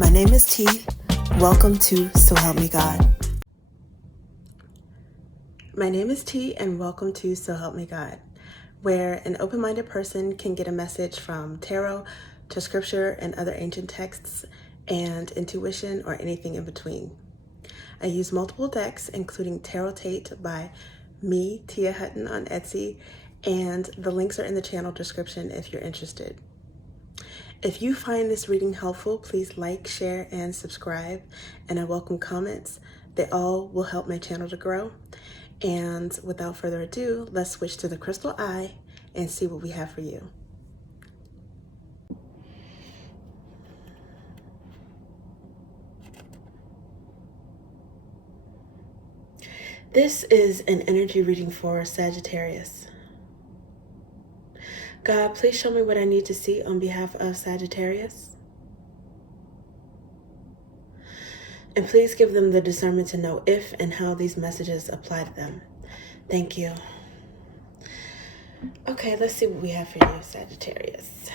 My name is T. Welcome to So Help Me God. My name is T, and welcome to So Help Me God, where an open-minded person can get a message from tarot to scripture and other ancient texts and intuition or anything in between. I use multiple decks, including Tarot Tate by me, Tia Hutton, on Etsy, and the links are in the channel description if you're interested. If you find this reading helpful, please like, share, and subscribe, and I welcome comments. They all will help my channel to grow. And without further ado, let's switch to the crystal eye and see what we have for you. This is an energy reading for Sagittarius. God, please show me what I need to see on behalf of Sagittarius. And please give them the discernment to know if and how these messages apply to them. Thank you. Okay, let's see what we have for you, Sagittarius.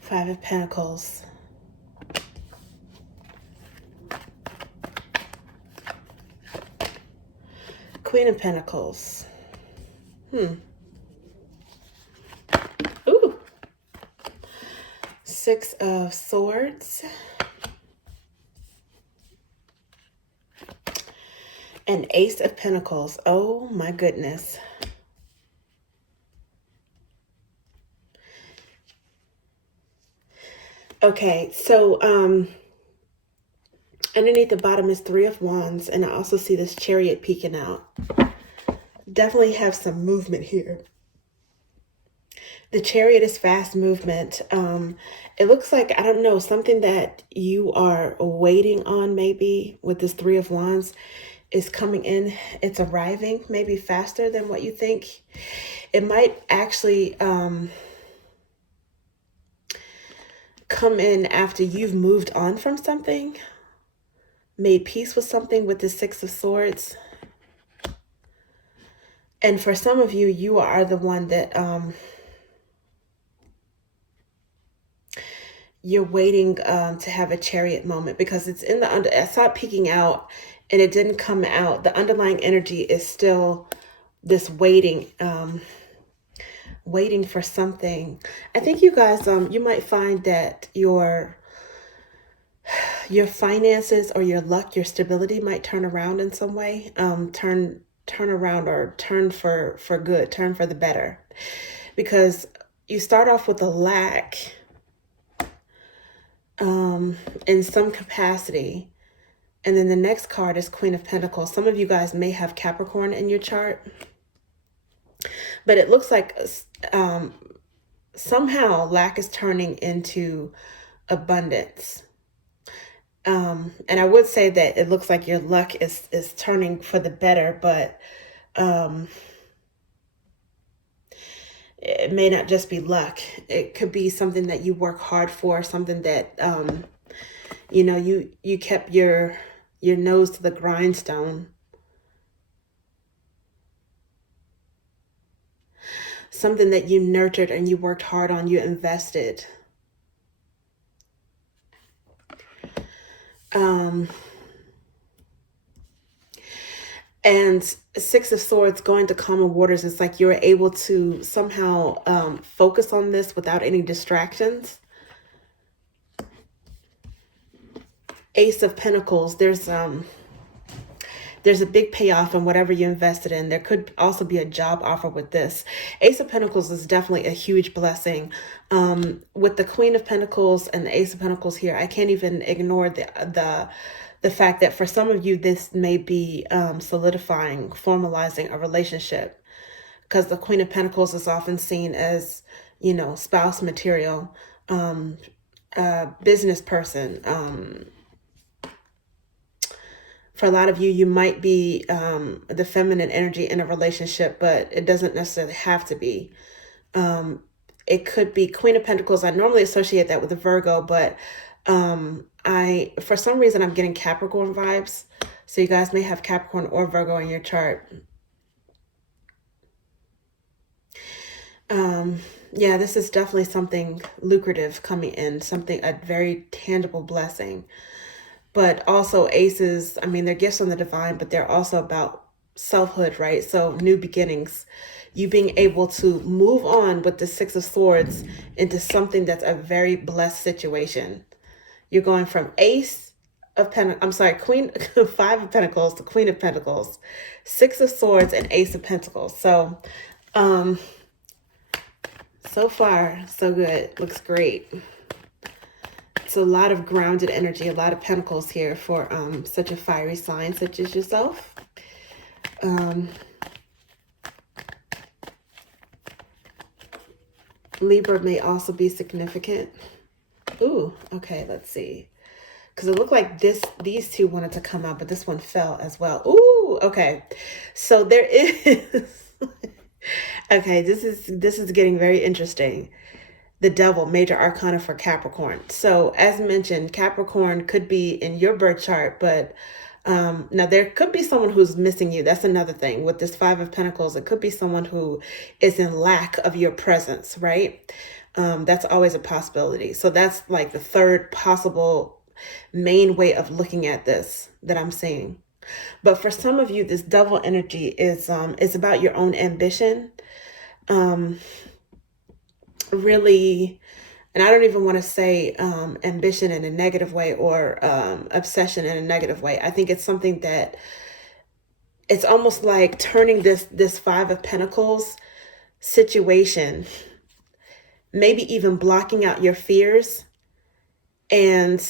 Five of Pentacles. Queen of Pentacles. Ooh. Six of Swords. And Ace of Pentacles. Oh my goodness. Okay, so underneath the bottom is Three of Wands, and I also see this Chariot peeking out. Definitely have some movement here. The Chariot is fast movement. It looks like, I don't know, something that you are waiting on maybe with this Three of Wands is coming in. It's arriving maybe faster than what you think. It might actually come in after you've moved on from something, made peace with something with the Six of Swords. And for some of you, you are the one that you're waiting to have a Chariot moment, because it's in the under. I saw it peeking out and it didn't come out. The underlying energy is still this waiting, waiting for something. I think you guys, you might find that your finances or your luck, your stability might turn around in some way. Turn around, or turn for good, turn for the better, because you start off with a lack in some capacity, and then the next card is Queen of Pentacles. Some of you guys may have Capricorn in your chart, but it looks like somehow lack is turning into abundance. And I would say that it looks like your luck is turning for the better, but it may not just be luck. It could be something that you work hard for, something that, you know, you kept your nose to the grindstone. Something that you nurtured and you worked hard on, you invested. And Six of Swords going to calmer waters, it's like you're able to somehow focus on this without any distractions. Ace of Pentacles, there's a big payoff in whatever you invested in. There could also be a job offer with this. Ace of Pentacles is definitely a huge blessing. With the Queen of Pentacles and the Ace of Pentacles here, I can't even ignore the fact that for some of you, this may be solidifying, formalizing a relationship, because the Queen of Pentacles is often seen as, you know, spouse material, business person, For a lot of you, you might be the feminine energy in a relationship, but it doesn't necessarily have to be. It could be Queen of Pentacles. I normally associate that with the Virgo, but for some reason, I'm getting Capricorn vibes. So you guys may have Capricorn or Virgo in your chart. Yeah, this is definitely something lucrative coming in, a very tangible blessing. But also aces, I mean, they're gifts from the divine, but they're also about selfhood, right? So new beginnings, you being able to move on with the Six of Swords into something that's a very blessed situation. You're going from Queen, Five of Pentacles to Queen of Pentacles, Six of Swords and Ace of Pentacles. So, so far, so good. Looks great. It's a lot of grounded energy, a lot of pentacles here for such a fiery sign such as yourself. Libra may also be significant. Ooh, okay, let's see. Because it looked like these two wanted to come out, but this one fell as well. Ooh, okay. So there is okay, this is getting very interesting. The Devil, major arcana for Capricorn. So as mentioned, Capricorn could be in your birth chart, but now there could be someone who's missing you. That's another thing. With this Five of Pentacles, it could be someone who is in lack of your presence, right? That's always a possibility. So that's like the third possible main way of looking at this that I'm seeing. But for some of you, this Devil energy is about your own ambition. Really, and I don't even want to say ambition in a negative way or obsession in a negative way. I think it's something that it's almost like turning this Five of Pentacles situation, maybe even blocking out your fears and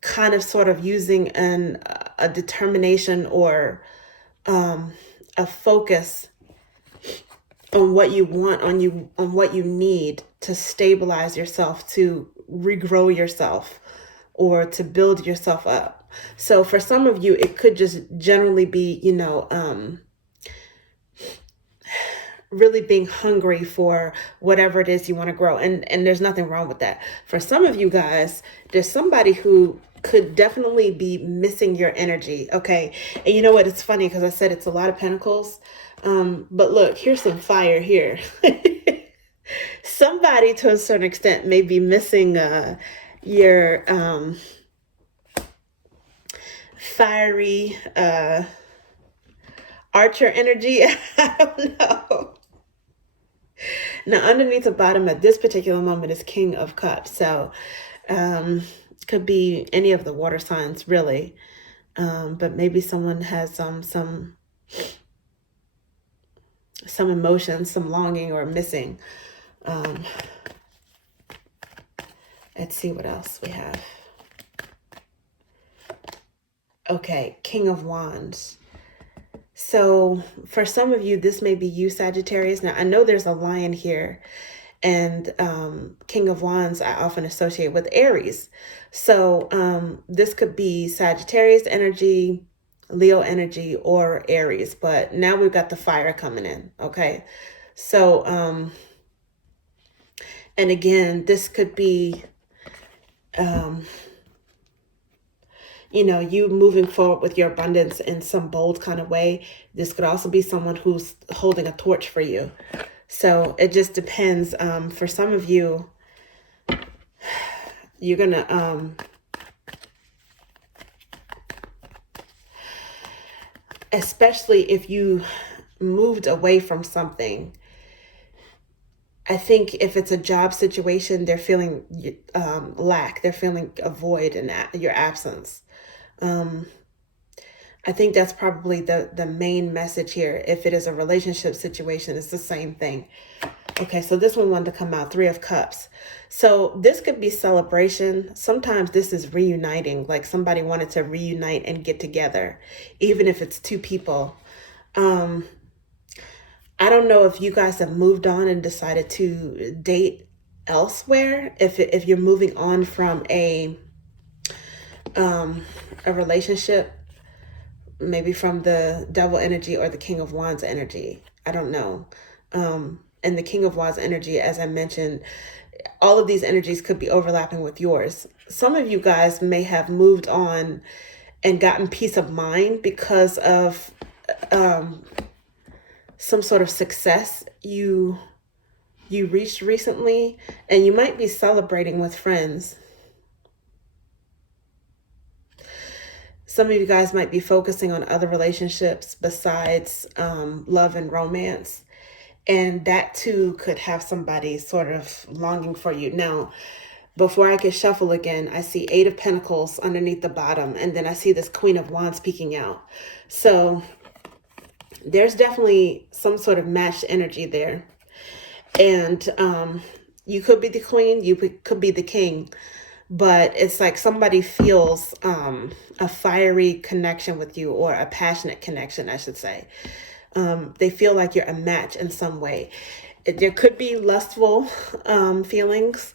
kind of sort of using a determination or a focus on what you want, on what you need to stabilize yourself, to regrow yourself, or to build yourself up. So for some of you, it could just generally be, really being hungry for whatever it is you want to grow. And there's nothing wrong with that. For some of you guys, there's somebody who could definitely be missing your energy. Okay. And you know what? It's funny because I said it's a lot of pentacles. But look, here's some fire here. Somebody to a certain extent may be missing your fiery archer energy. I don't know. Now, underneath the bottom at this particular moment is King of Cups. So could be any of the water signs, really. But maybe someone has some emotions, some longing or missing. Let's see what else we have. Okay, King of Wands. So for some of you, this may be you, Sagittarius. Now, I know there's a lion here, and King of Wands I often associate with Aries. So this could be Sagittarius energy, Leo energy, or Aries. But now we've got the fire coming in, okay? So, and again, this could be, you moving forward with your abundance in some bold kind of way. This could also be someone who's holding a torch for you. So it just depends. For some of you, you're going to, especially if you moved away from something. I think if it's a job situation, they're feeling lack. They're feeling a void in your absence. I think that's probably the main message here. If it is a relationship situation, it's the same thing. Okay, so this one wanted to come out, Three of Cups. So this could be celebration. Sometimes this is reuniting, like somebody wanted to reunite and get together, even if it's two people. I don't know if you guys have moved on and decided to date elsewhere. If you're moving on from a relationship, maybe from the devil energy or the King of Wands energy. I don't know. And the King of Wands energy, as I mentioned, all of these energies could be overlapping with yours. Some of you guys may have moved on and gotten peace of mind because of some sort of success you reached recently, and you might be celebrating with friends. Some of you guys might be focusing on other relationships besides love and romance. And that too could have somebody sort of longing for you. Now, before I could shuffle again, I see 8 of Pentacles underneath the bottom. And then I see this Queen of Wands peeking out. So there's definitely some sort of matched energy there. And you could be the queen, you could be the king. But it's like somebody feels a fiery connection with you, or a passionate connection, I should say. They feel like you're a match in some way. There could be lustful feelings,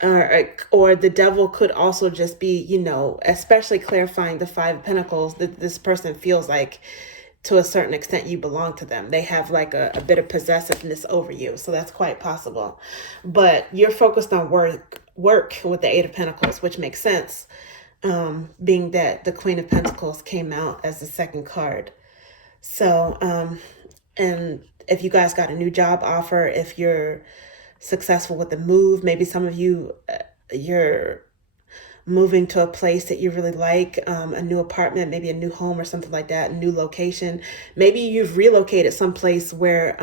or the devil could also just be, you know, especially clarifying the 5 of Pentacles, that this person feels like to a certain extent you belong to them. They have like a bit of possessiveness over you. So that's quite possible. But you're focused on work with the 8 of Pentacles, which makes sense, being that the Queen of Pentacles came out as the second card. So, and if you guys got a new job offer, if you're successful with the move, maybe some of you, you're moving to a place that you really like, a new apartment, maybe a new home or something like that, a new location. Maybe you've relocated someplace where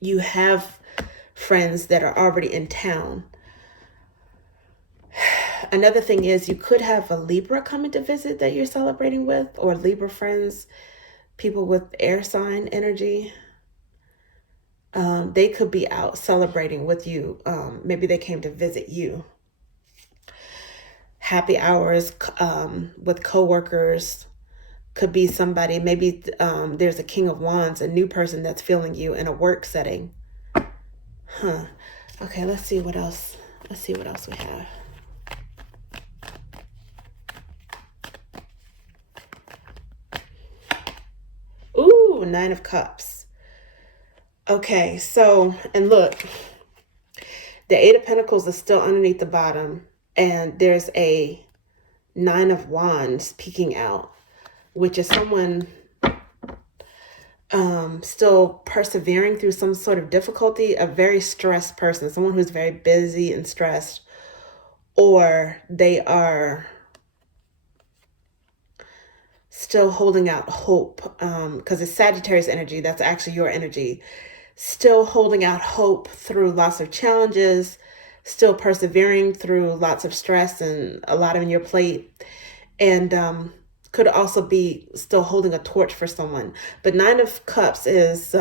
you have friends that are already in town. Another thing is, you could have a Libra coming to visit that you're celebrating with, or Libra friends, people with air sign energy. They could be out celebrating with you. Maybe they came to visit you. Happy hours with coworkers. Could be somebody, maybe there's a King of Wands, a new person that's feeling you in a work setting. Okay, let's see what else. Let's see what else we have. Ooh, 9 of Cups. Okay, so, and look, the 8 of Pentacles is still underneath the bottom, and there's a 9 of Wands peeking out, which is someone still persevering through some sort of difficulty, a very stressed person, someone who's very busy and stressed, or they are still holding out hope, because it's Sagittarius energy. That's actually your energy. Still holding out hope through lots of challenges, still persevering through lots of stress and a lot on your plate. And could also be still holding a torch for someone. But 9 of Cups is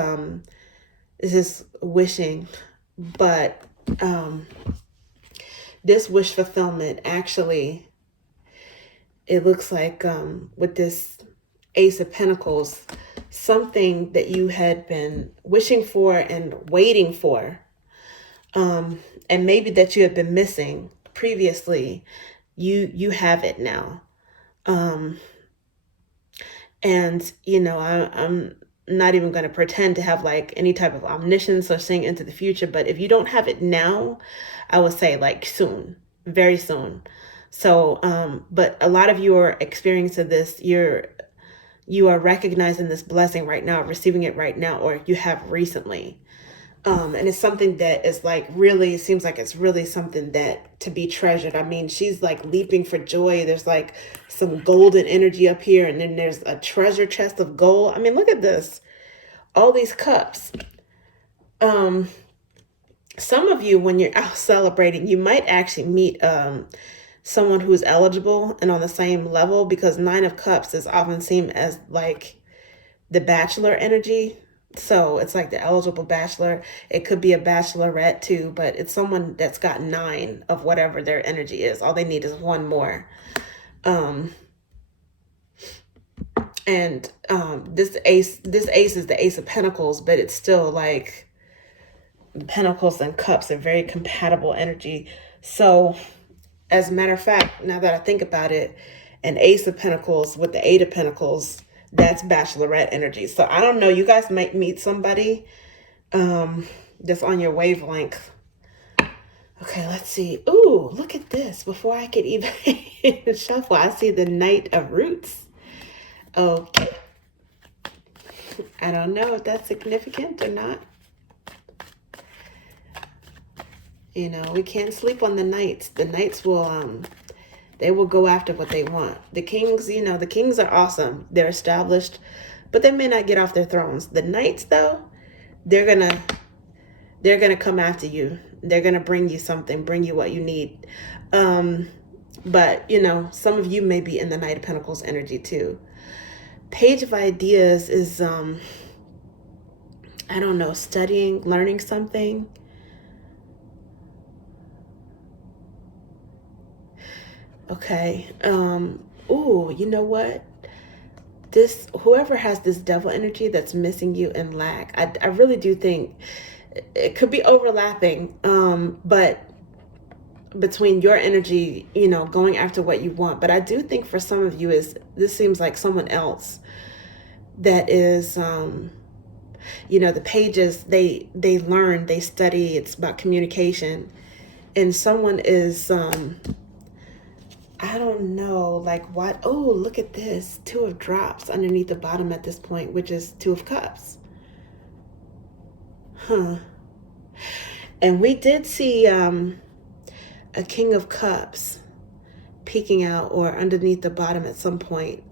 just wishing. But this wish fulfillment, actually, it looks like with this Ace of Pentacles, something that you had been wishing for and waiting for, and maybe that you had been missing previously, you have it now. And, you know, I'm not even going to pretend to have like any type of omniscience or seeing into the future. But if you don't have it now, I would say like soon, very soon. So, but a lot of you are experiencing this. You are recognizing this blessing right now, receiving it right now, or you have recently. And it's something that is like really, seems like it's really something that to be treasured. I mean, she's like leaping for joy. There's like some golden energy up here, and then there's a treasure chest of gold. I mean, look at this. All these cups. Some of you, when you're out celebrating, you might actually meet someone who's eligible and on the same level, because 9 of Cups is often seen as like the bachelor energy. So it's like the eligible bachelor. It could be a bachelorette too, but it's someone that's got 9 of whatever their energy is. All they need is 1 more. This ace is the Ace of Pentacles, but it's still like Pentacles and Cups are very compatible energy. So as a matter of fact, now that I think about it, And Ace of Pentacles with the Eight of Pentacles, that's Bachelorette energy. So I don't know, you guys might meet somebody that's on your wavelength. Okay, let's see. Ooh, look at this. Before I could even shuffle, I see the Knight of Roots. Okay. I don't know if that's significant or not. You know, we can't sleep on the knights. The knights will, they will go after what they want. The kings, you know, the kings are awesome. They're established, but they may not get off their thrones. The knights, though, they're gonna come after you. They're gonna bring you something, bring you what you need. But, you know, some of you may be in the Knight of Pentacles energy too. Page of Ideas is, I don't know, studying, learning something. Okay. Ooh, you know what? Whoever has this devil energy that's missing you in lack, I really do think it could be overlapping, but between your energy, you know, going after what you want. But I do think for some of you this seems like someone else that is, you know, the pages, they learn, they study, it's about communication. And someone is, I don't know, like what? Oh, look at this. Two of Drops underneath the bottom at this point, which is Two of Cups. Huh. And we did see a King of Cups peeking out or underneath the bottom at some point,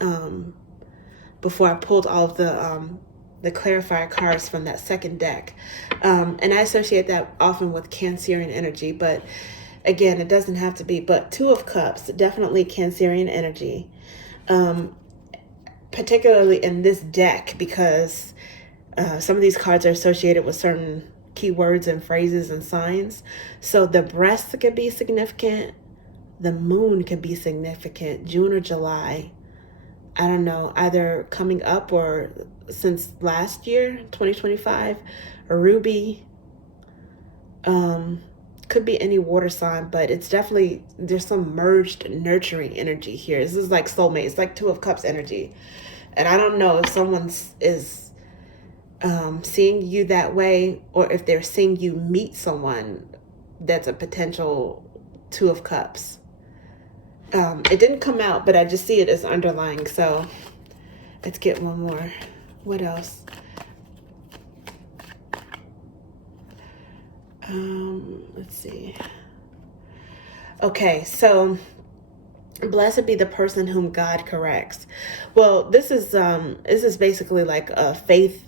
before I pulled all of the clarifier cards from that second deck. And I associate that often with Cancerian energy, but again, it doesn't have to be. But Two of Cups, definitely Cancerian energy, particularly in this deck, because some of these cards are associated with certain keywords and phrases and signs. So the breast could be significant. The moon could be significant. June or July. I don't know, either coming up or since last year, 2025. A ruby. Could be any water sign, but it's definitely, there's some merged nurturing energy here. This is like soulmate. It's like Two of Cups energy. And I don't know if someone is seeing you that way, or if they're seeing you meet someone that's a potential Two of Cups. It didn't come out, but I just see it as underlying. So let's get one more. What else? Let's see. Okay, so blessed be the person whom God corrects. Well, this is basically like a faith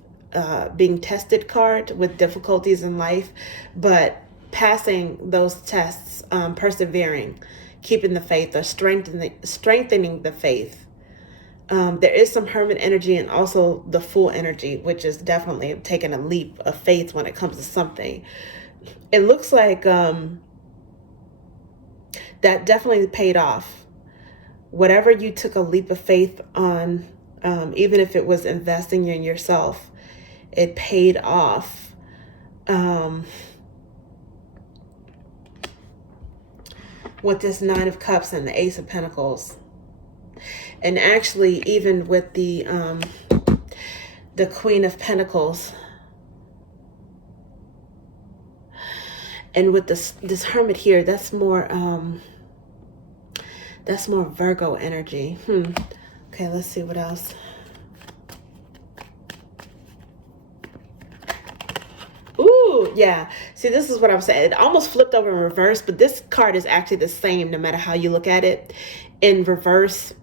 being tested card with difficulties in life, but passing those tests, persevering, keeping the faith, or strengthening the faith. There is some Hermit energy and also the Fool energy, which is definitely taking a leap of faith when it comes to something. It looks like that definitely paid off. Whatever you took a leap of faith on, even if it was investing in yourself, it paid off. With this Nine of Cups and the Ace of Pentacles. And actually, even with the Queen of Pentacles, and with this Hermit here, that's more Virgo energy. Okay, let's see what else. Ooh, yeah. See, this is what I'm saying. It almost flipped over in reverse, but this card is actually the same no matter how you look at it. In reverse,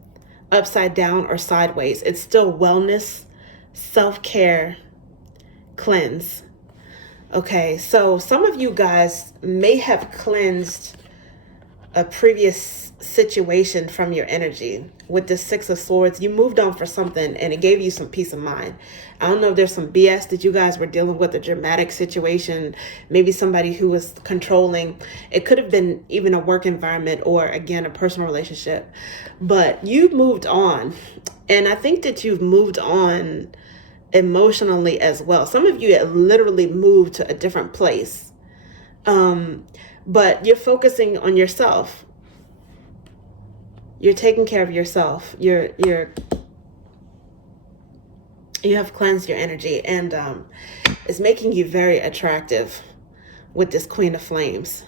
upside down, or sideways. It's still wellness, self-care, cleanse. Okay, so some of you guys may have cleansed a previous situation from your energy. With the Six of Swords, you moved on for something and it gave you some peace of mind. I don't know if there's some BS that you guys were dealing with, a dramatic situation, maybe somebody who was controlling. It could have been even a work environment or, again, a personal relationship. But you moved on. And I think that you've moved on emotionally as well. Some of you had literally moved to a different place. But you're focusing on yourself. You're taking care of yourself. You have cleansed your energy, and it's making you very attractive with this Queen of Flames.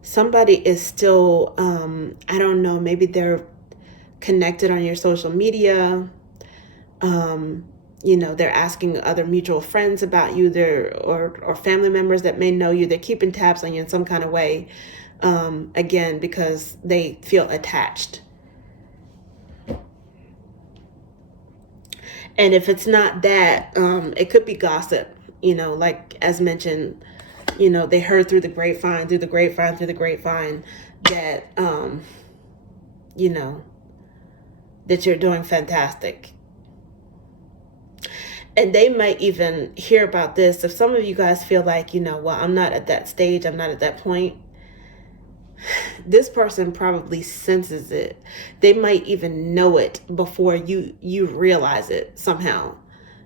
Somebody is still, I don't know, maybe they're connected on your social media. They're asking other mutual friends about you, or family members that may know you. They're keeping tabs on you in some kind of way, again, because they feel attached. And if it's not that, it could be gossip, like as mentioned, they heard through the grapevine that, that you're doing fantastic. And they might even hear about this. If some of you guys feel like, well, I'm not at that stage, I'm not at that point, this person probably senses it. They might even know it before you realize it somehow.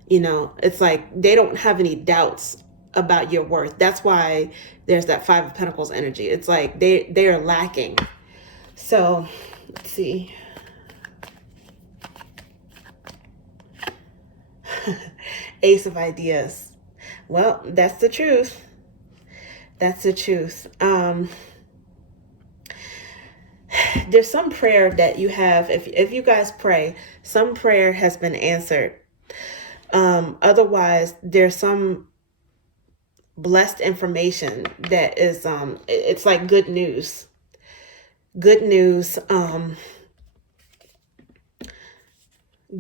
It's like they don't have any doubts about your worth. That's why there's that Five of Pentacles energy. It's like they are lacking. So let's see. Ace of Ideas. Well, that's the truth. That's the truth. There's some prayer that you have. If you guys pray, some prayer has been answered. Otherwise, there's some blessed information that is, it's like good news. Good news.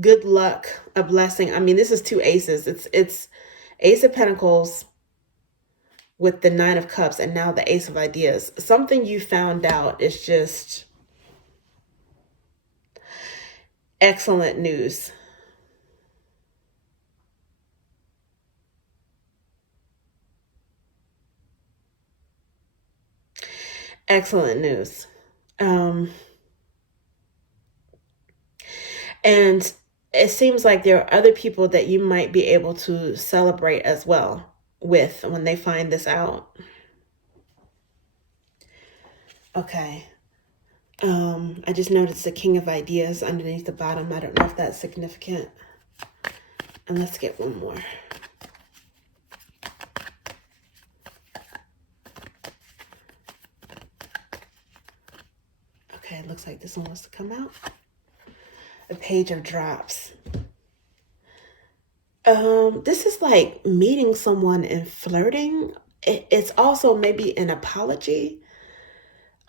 Good luck, a blessing. I mean, this is two aces. It's Ace of Pentacles with the Nine of Cups, and now the Ace of Ideas. Something you found out is just excellent news. Excellent news. And it seems like there are other people that you might be able to celebrate as well with when they find this out. Okay. I just noticed the King of Ideas underneath the bottom. I don't know if that's significant. And let's get one more. Okay, it looks like this one wants to come out. A Page of Drops. This is like meeting someone and flirting. It's also maybe an apology.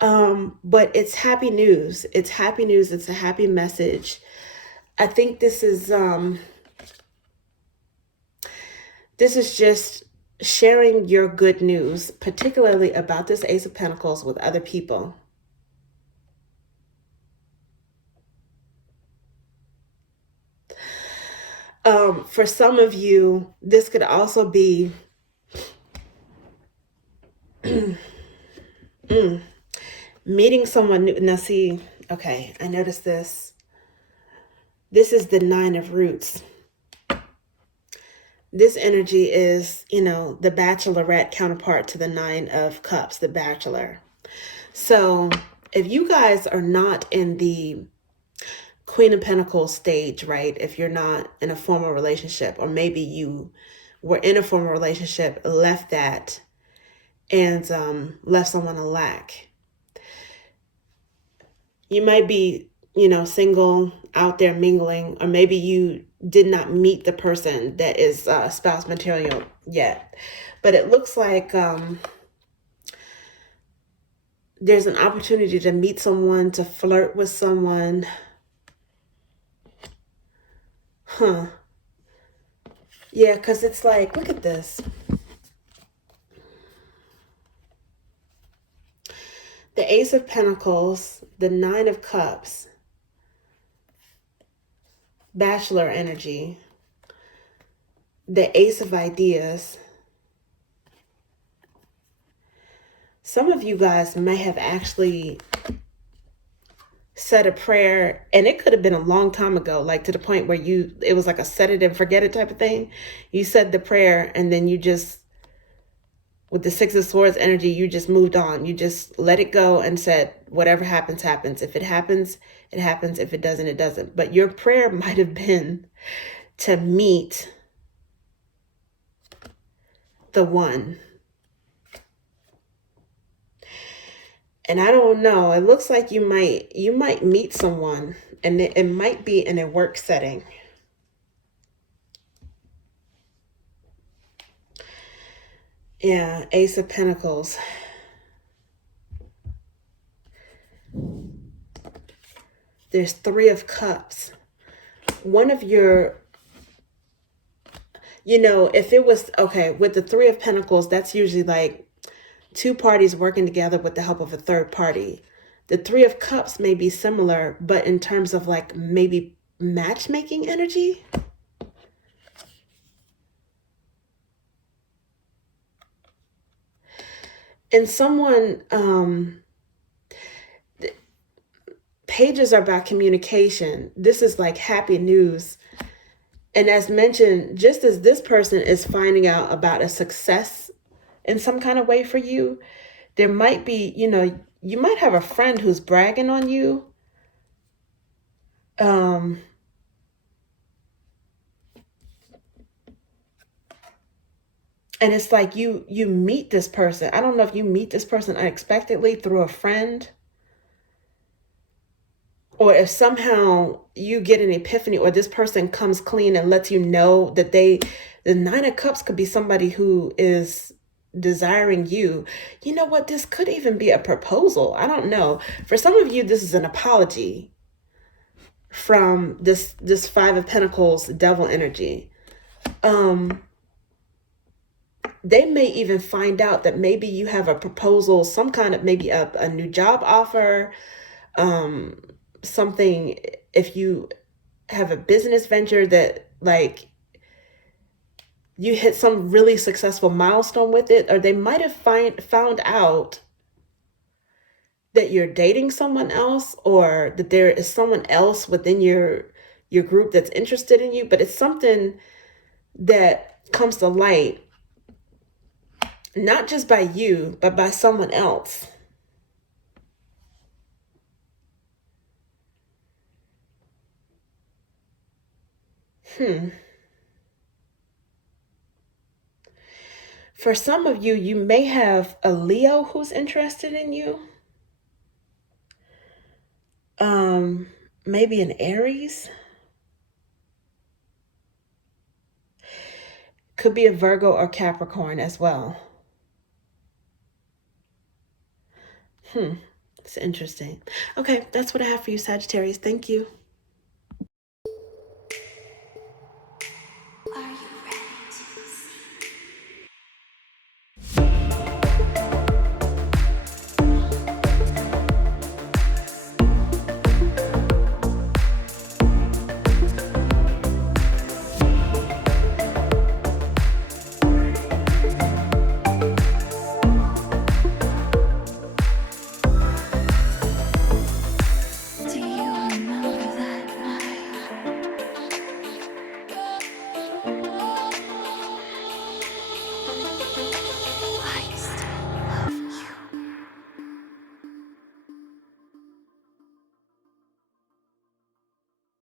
But it's happy news. It's happy news. It's a happy message. I think this is just sharing your good news, particularly about this Ace of Pentacles, with other people. For some of you, this could also be meeting someone new. Now see, okay, I noticed this. This is the Nine of Roots. This energy is, the Bachelorette counterpart to the Nine of Cups, the Bachelor. So if you guys are not in the Queen of Pentacles stage, right? If you're not in a formal relationship, or maybe you were in a formal relationship, left that, and left someone a lack. You might be, single, out there mingling, or maybe you did not meet the person that is spouse material yet. But it looks like there's an opportunity to meet someone, to flirt with someone. Huh. Yeah, because it's like, look at this. The Ace of Pentacles, the Nine of Cups, Bachelor energy, the Ace of Ideas. Some of you guys may have actually said a prayer, and it could have been a long time ago, like to the point where it was like a set it and forget it type of thing. You said the prayer, and then you just with the Six of Swords energy, you just moved on. You just let it go and said, whatever happens, happens. If it happens, it happens. If it doesn't, it doesn't. But your prayer might have been to meet the one. And I don't know, it looks like you might meet someone, and it might be in a work setting. Yeah, Ace of Pentacles. There's Three of Cups. One of your, if it was, okay, with the Three of Pentacles, that's usually like two parties working together with the help of a third party. The Three of Cups may be similar, but in terms of like maybe matchmaking energy. And someone, pages are about communication. This is like happy news. And as mentioned, just as this person is finding out about a success in some kind of way for you, there might be, you might have a friend who's bragging on you. And it's like you meet this person. I don't know if you meet this person unexpectedly through a friend, or if somehow you get an epiphany, or this person comes clean and lets you know that the Nine of Cups could be somebody who is desiring you. You know what? This could even be a proposal. I don't know. For some of you, this is an apology from this Five of Pentacles devil energy. They may even find out that maybe you have a proposal, some kind of, maybe a new job offer, something, if you have a business venture that like you hit some really successful milestone with it, or they might have found out that you're dating someone else, or that there is someone else within your group that's interested in you, but it's something that comes to light not just by you, but by someone else. For some of you, you may have a Leo who's interested in you. Maybe an Aries. Could be a Virgo or Capricorn as well. It's interesting. Okay, that's what I have for you, Sagittarius. Thank you.